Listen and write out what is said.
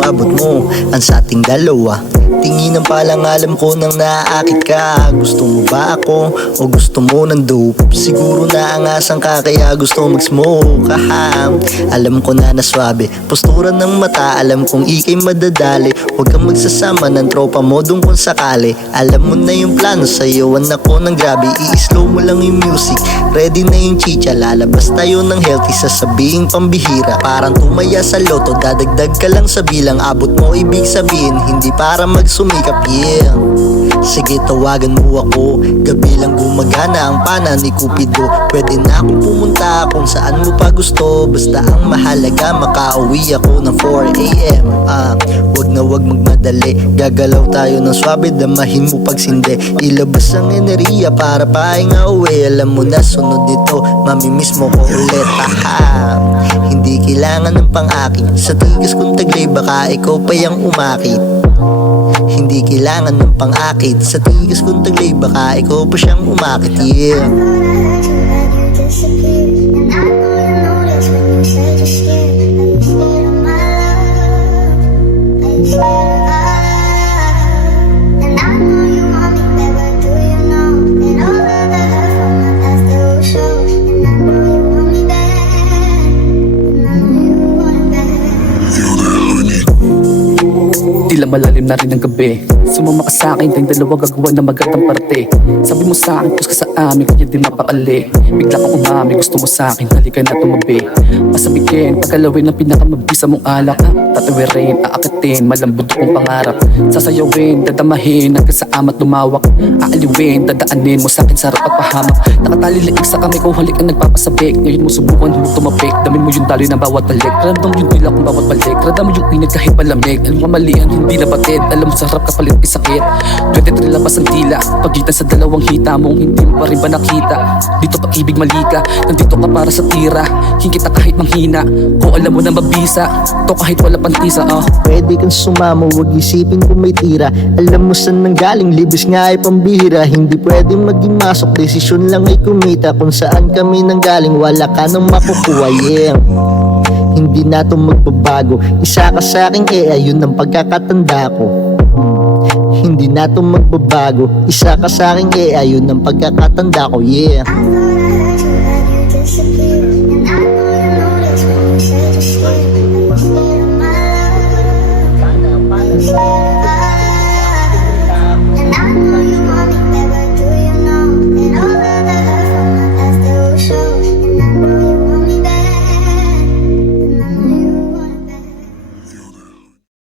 Abot mo ang sa ating dalawa. Tinginan pa lang alam ko nang naaakit ka. Gusto mo ba ako o gusto mo ng dope? Siguro naangasan ka kaya gusto mag-smoke. Alam ko na naswabe postura ng mata. Alam kong ikay madadali. Huwag kang magsasama ng tropa mo dun kung sakali. Alam mo na yung plano sa'yo, anak ko ng grabe. I-slow mo lang yung music, ready na yung chicha. Lalabas tayo ng healthy, sasabihin pambihira. Parang tumaya sa loto, dadagdag ka lang sa bilang. Abot mo ibig sabihin, hindi para magsumikap, yeah. Sige tawagan mo ako, gabi lang gumagana ang pana ni Cupido. Pwede na akong pumunta kung saan mo pa gusto. Basta ang mahalaga makauwi ako ng 4 AM. Wag na wag magmadali, gagalaw tayo ng swabe. Damahin mo pagsindi, ilabas ang enerhiya para pahinga uwi. Alam mo na sunod dito, mamimiss mo ko ulit. Hindi kailangan ng pang-aking, sa tigas kong taglay baka ikaw pa yung umakit. Hindi kailangan ng pang-akit, sa tigas kong taglay baka ikaw pa siyang umakit, yeah. Tila malalim na rin ang gabi, sumama ka sa'kin, tayong dalawa gagawa na magandang parte. Sabi mo sa'kin, pus ka sa amin, kaya di mapakali. Bigla kang umami, gusto mo sa'kin, halika na tumabi. Pasabihin, pagkalawin ang pinakamabisa mong alak. Tatawirin, aakatin, malambot kong pangarap. Sasayawin, dadamahin, hanggang sa amat lumawak. Aaliwin, dadaanin mo sa'kin sarap at pahamak. Nakatali liig sa kamay ko, halik ang nagpapasabik. Ngayon mo subukan, huwag tumapik. Damin mo yung daloy ng bawat balik. Random yung tila kong bawat balik. Radam mo yung init kahit malamig. Alam kamalian, hindi na batid. Alam mo sarap kapalit isakit. 23 labas ang tila, pagitan sa dalawang hita mong hindi mo pa rin ba nakita. Dito pag-ibig malika, nandito ka para sa tira. Hingkit na kahit manghina, kung alam mo na mabisa. To kahit wala pantisa, Pwede kang sumama, wag isipin kung may tira. Alam mo saan nanggaling, libis nga ay pambihira. Hindi pwedeng maging masok, desisyon lang ay kumita. Kung saan kami nanggaling, wala ka nang makukuha, yeah. Hindi na to magbabago, isa ka sa aking ayun ang pagkakatanda ko. Hindi na to magbabago, isa ka sa aking ayun ang pagkakatanda ko, yeah.